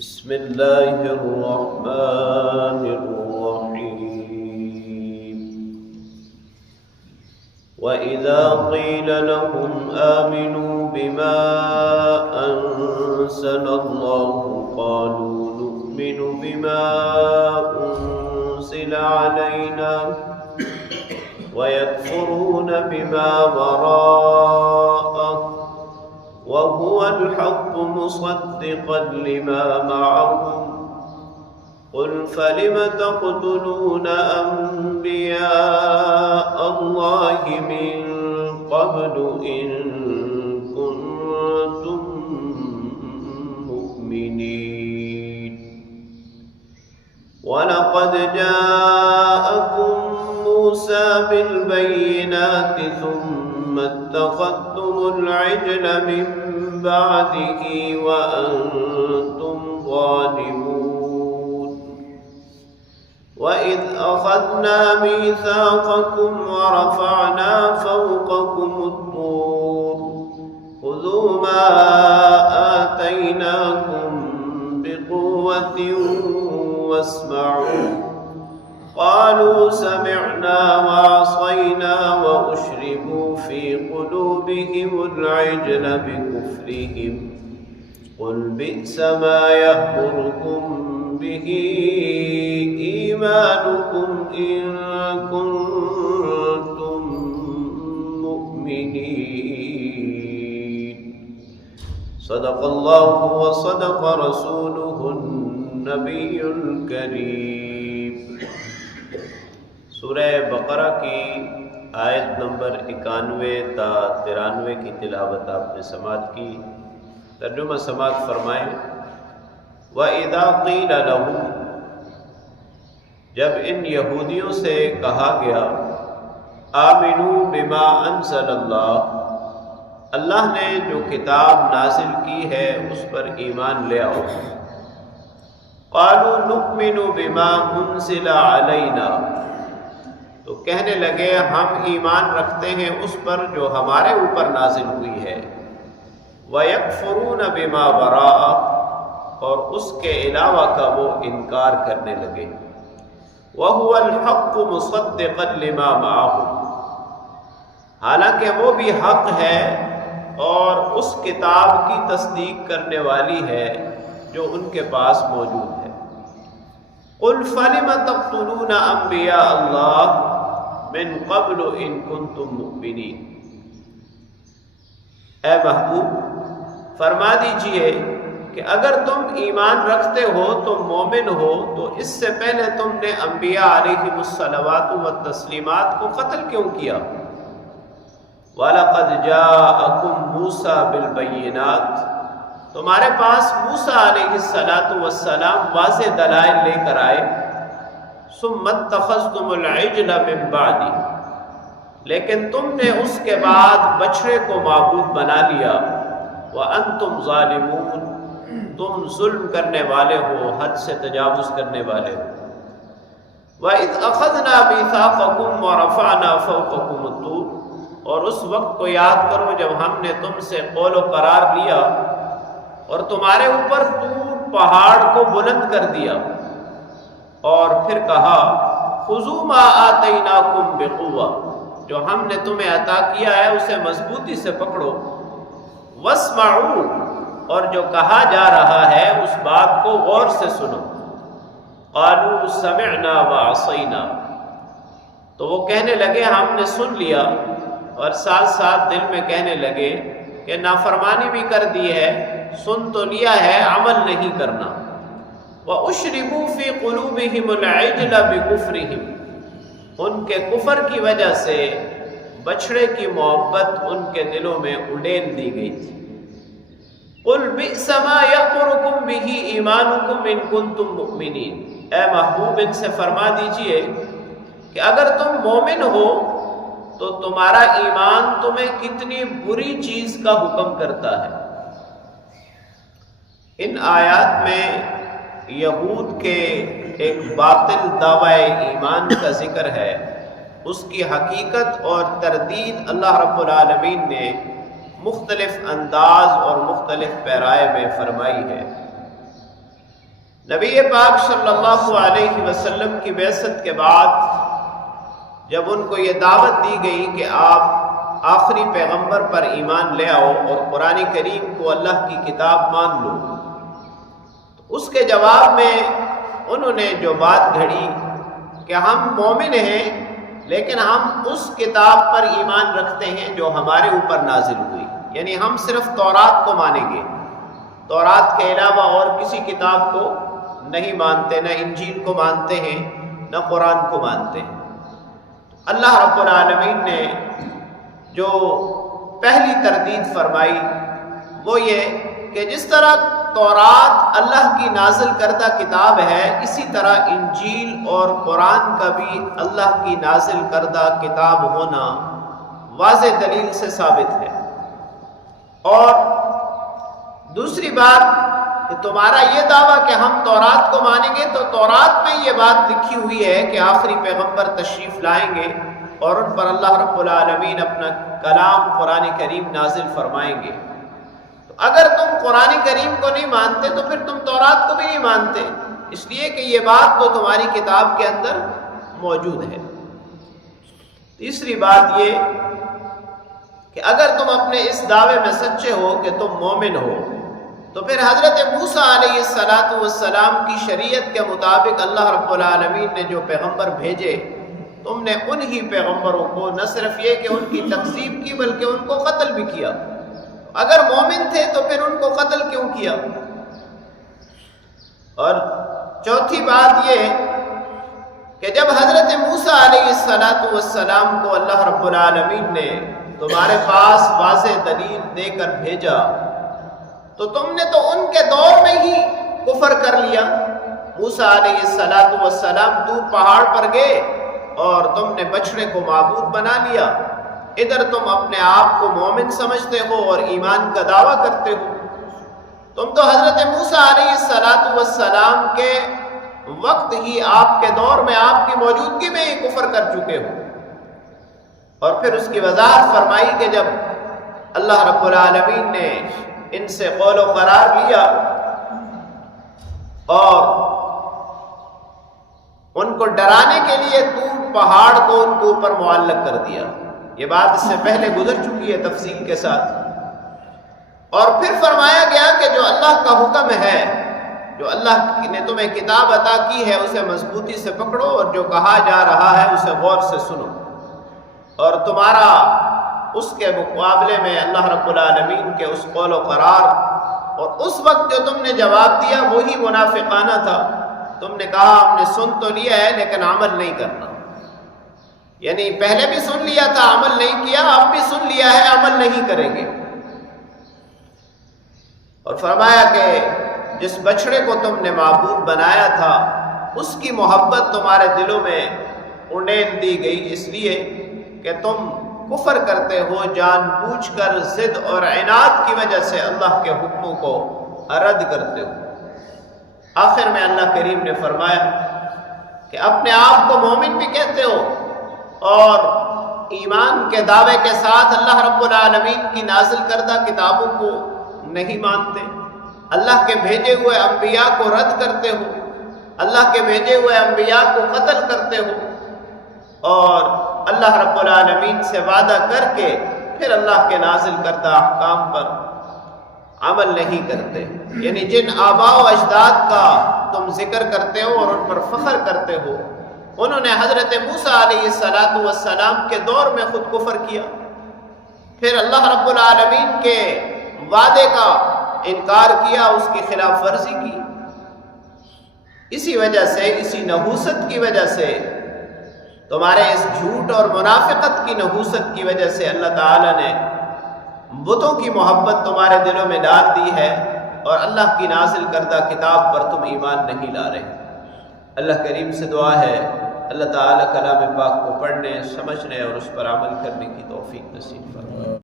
بسم الله الرحمن الرحيم. وإذا قيل لهم آمنوا بما أنزل الله قالوا نؤمن بما أنزل علينا ويكفرون بما وراءه وهو الحق مصدقا لما معهم قل فلم تقتلون أنبياء الله من قبل إن كنتم مؤمنين ولقد جاءكم موسى بالبينات ثم اتخذتم العجل من بعده وأنتم ظالمون وإذ أخذنا ميثاقكم ورفعنا فوقكم الطور خذوا ما آتيناكم بقوة واسمعوا قالوا سمعنا وعصينا وأشربوا في قلوبهم العجل بكفرهم قل بئس ما يأمركم به إيمانكم إن كنتم مؤمنين. صدق الله وصدق رسوله النبي الكريم. سورہ بقرہ کی آیت نمبر 91 تا 93 کی تلاوت آپ نے سماعت کی. ترجمہ سماعت فرمائیں. وَإِذَا قِيلَ لَهُمْ، جب ان یہودیوں سے کہا گیا آمنوا بما انزل اللہ، اللہ نے جو کتاب نازل کی ہے اس پر ایمان لے آؤ. قالوا نؤمن بما انزل علینا، تو کہنے لگے ہم ایمان رکھتے ہیں اس پر جو ہمارے اوپر نازل ہوئی ہے. وَيَكْفُرُونَ بِمَا وَرَاءَهُ، اور اس کے علاوہ کا وہ انکار کرنے لگے. وَهُوَ الْحَقُّ مُصَدِّقًا لِمَا مَعَهُمْ، حالانکہ وہ بھی حق ہے اور اس کتاب کی تصدیق کرنے والی ہے جو ان کے پاس موجود ہے. قُلْ فَلِمَ تَقْتُلُونَ أَنْبِيَاءَ اللَّهِ من قبل ان کنتم مؤمنین. اے محبوب فرما دیجئے کہ اگر تم ایمان رکھتے ہو تو مومن ہو تو اس سے پہلے تم نے انبیاء علیہم الصلوات والتسلیمات کو قتل کیوں کیا؟ وَلَقَدْ جَاءَكُمْ مُوسَى بِالْبَيِّنَاتِ، تمہارے پاس موسیٰ علیہ السلام واضح دلائل لے کر آئے. ثم اتخذتم العجل من بعدی، لیکن تم نے اس کے بعد بچڑے کو معبود بنا لیا. وانتم ظالمون، تم ظلم کرنے والے ہو، حد سے تجاوز کرنے والے ہو. وَإِذْ أَخَذْنَا مِيثَاقَكُمْ وَرَفَعْنَا فَوْقَكُمُ الطُّورَ، اور اس وقت کو یاد کرو جب ہم نے تم سے قول و قرار لیا اور تمہارے اوپر طور پہاڑ کو بلند کر دیا، اور پھر کہا خذوا ما آتیناکم بقوہ، جو ہم نے تمہیں عطا کیا ہے اسے مضبوطی سے پکڑو. واسمعوا، اور جو کہا جا رہا ہے اس بات کو غور سے سنو. قالوا سمعنا وعصینا، تو وہ کہنے لگے ہم نے سن لیا، اور ساتھ ساتھ دل میں کہنے لگے کہ نافرمانی بھی کر دی ہے، سن تو لیا ہے عمل نہیں کرنا. وَأُشْرِبُوا فِي قُلُوبِهِمُ الْعِجْلَ بِكُفْرِهِمْ، ان کے کفر کی وجہ سے بچڑے کی محبت ان کے دلوں میں اڈیل دی گئی تھی. قُلْ بِئْسَ مَا يَأْمُرُكُمْ بِهِ إِيمَانُكُمْ إِن كُنتُم مُؤْمِنِينَ، اے محبوب ان سے فرما دیجئے کہ اگر تم مومن ہو تو تمہارا ایمان تمہیں کتنی بری چیز کا حکم کرتا ہے. ان آیات میں یہود کے ایک باطل دعوی ایمان کا ذکر ہے. اس کی حقیقت اور تردید اللہ رب العالمین نے مختلف انداز اور مختلف پیرائے میں فرمائی ہے. نبی پاک صلی اللہ علیہ وسلم کی بعثت کے بعد جب ان کو یہ دعوت دی گئی کہ آپ آخری پیغمبر پر ایمان لے آؤ اور قرآن کریم کو اللہ کی کتاب مان لو، تو اس کے جواب میں انہوں نے جو بات گھڑی کہ ہم مومن ہیں لیکن ہم اس کتاب پر ایمان رکھتے ہیں جو ہمارے اوپر نازل ہوئی، یعنی ہم صرف تورات کو مانیں گے، تورات کے علاوہ اور کسی کتاب کو نہیں مانتے، نہ انجیل کو مانتے ہیں نہ قرآن کو مانتے ہیں۔ اللہ رب العالمین نے جو پہلی تردید فرمائی وہ یہ کہ جس طرح تورات اللہ کی نازل کردہ کتاب ہے، اسی طرح انجیل اور قرآن کا بھی اللہ کی نازل کردہ کتاب ہونا واضح دلیل سے ثابت ہے۔ اور دوسری بات کہ تمہارا یہ دعویٰ کہ ہم تورات کو مانیں گے، تو تورات میں یہ بات لکھی ہوئی ہے کہ آخری پیغمبر تشریف لائیں گے اور ان پر اللہ رب العالمین اپنا کلام قرآن کریم نازل فرمائیں گے۔ تو اگر تم قرآن کریم کو نہیں مانتے تو پھر تم تورات کو بھی نہیں مانتے، اس لیے کہ یہ بات تو تمہاری کتاب کے اندر موجود ہے۔ تیسری بات یہ کہ اگر تم اپنے اس دعوے میں سچے ہو کہ تم مومن ہو، تو پھر حضرت موسیٰ علیہ السلام کی شریعت کے مطابق اللہ رب العالمین نے جو پیغمبر بھیجے، تم نے انہی پیغمبروں کو نہ صرف یہ کہ ان کی تکذیب کی بلکہ ان کو قتل بھی کیا۔ اگر مومن تھے تو پھر ان کو قتل کیوں کیا؟ اور چوتھی بات یہ کہ جب حضرت موسیٰ علیہ السلام کو اللہ رب العالمین نے تمہارے پاس واضح دلیل دے کر بھیجا، تو تم نے تو ان کے دور میں ہی کفر کر لیا۔ موسیٰ علیہ السلام دور پہاڑ پر گئے اور تم نے بچڑے کو معبود بنا لیا، ادھر تم اپنے آپ کو مومن سمجھتے ہو اور ایمان کا دعویٰ کرتے ہو۔ تم تو حضرت موسیٰ علیہ السلام کے وقت ہی آپ کے دور میں آپ کی موجودگی میں ہی کفر کر چکے ہو۔ اور پھر اس کی وضاحت فرمائی کہ جب اللہ رب العالمین نے ان سے قول و قرار لیا اور ان کو ڈرانے کے لیے طور پہاڑ کو ان کے اوپر معلق کر دیا، یہ بات اس سے پہلے گزر چکی ہے تفصیل کے ساتھ۔ اور پھر فرمایا گیا کہ جو اللہ کا حکم ہے، جو اللہ نے تمہیں کتاب عطا کی ہے، اسے مضبوطی سے پکڑو اور جو کہا جا رہا ہے اسے غور سے سنو، اور تمہارا اس کے مقابلے میں اللہ رب العالمین کے اس قول و قرار اور اس وقت جو تم نے جواب دیا وہی منافقانہ تھا۔ تم نے کہا ہم نے سن تو لیا ہے لیکن عمل نہیں کرنا، یعنی پہلے بھی سن لیا تھا عمل نہیں کیا، اب بھی سن لیا ہے عمل نہیں کریں گے۔ اور فرمایا کہ جس بچڑے کو تم نے معبود بنایا تھا اس کی محبت تمہارے دلوں میں انڈیل دی گئی، اس لیے کہ تم کفر کرتے ہو جان بوجھ کر، ضد اور عناد کی وجہ سے اللہ کے حکموں کو رد کرتے ہو۔ آخر میں اللہ کریم نے فرمایا کہ اپنے آپ کو مومن بھی کہتے ہو اور ایمان کے دعوے کے ساتھ اللہ رب العالمین کی نازل کردہ کتابوں کو نہیں مانتے، اللہ کے بھیجے ہوئے انبیاء کو رد کرتے ہو، اللہ کے بھیجے ہوئے انبیاء کو قتل کرتے ہو، اور اللہ رب العالمین سے وعدہ کر کے پھر اللہ کے نازل کردہ احکام پر عمل نہیں کرتے۔ یعنی جن آباء و اجداد کا تم ذکر کرتے ہو اور ان پر فخر کرتے ہو، انہوں نے حضرت موسیٰ علیہ السلام کے دور میں خود کفر کیا، پھر اللہ رب العالمین کے وعدے کا انکار کیا، اس کی خلاف ورزی کی۔ اسی وجہ سے، اسی نحوست کی وجہ سے، تمہارے اس جھوٹ اور منافقت کی نحوست کی وجہ سے اللہ تعالیٰ نے بتوں کی محبت تمہارے دلوں میں ڈال دی ہے اور اللہ کی نازل کردہ کتاب پر تم ایمان نہیں لا رہے۔ اللہ کریم سے دعا ہے اللہ تعالیٰ کلام پاک کو پڑھنے، سمجھنے اور اس پر عمل کرنے کی توفیق نصیب فرمائے۔